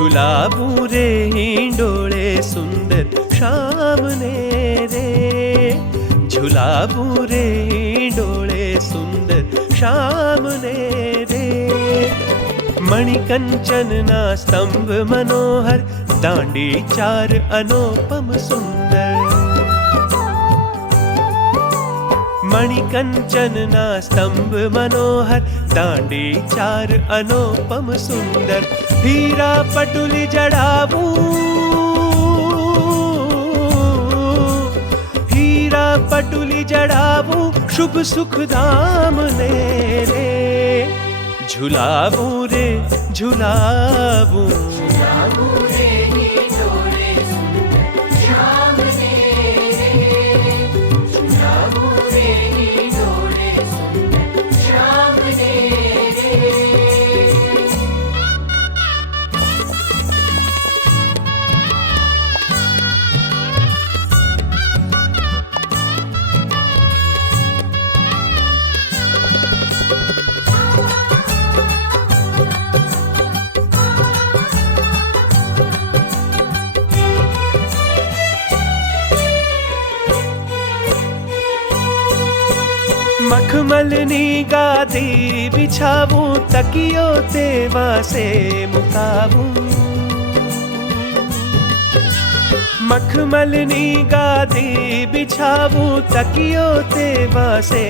झुलावूं रे हिंडोळे सुंदर शामने रे, झुलावूं रे हिंडोळे सुंदर शामने रे। मणिकंचनना स्तंभ मनोहर, दांडी चार अनुपम सुंदर। मणिकंचनना स्तंभ मनोहर, दांडी चार अनुपम सुंदर। हीरा पटुली जड़ावूं, हीरा पटुली जड़ावूं, शुभ सुख धाम ने रे। झुलावूं रे झुलावूं, झुलावूं रे हिंडोळे सुंदर शामने रे, झुलावूं रे हिंडोळे सुंदर शामने रे। मखमलनी गादी बिछावूं, तकियो तेवा से मुकावूं। मखमलनी गादी बिछावूं, तकियो तेवा से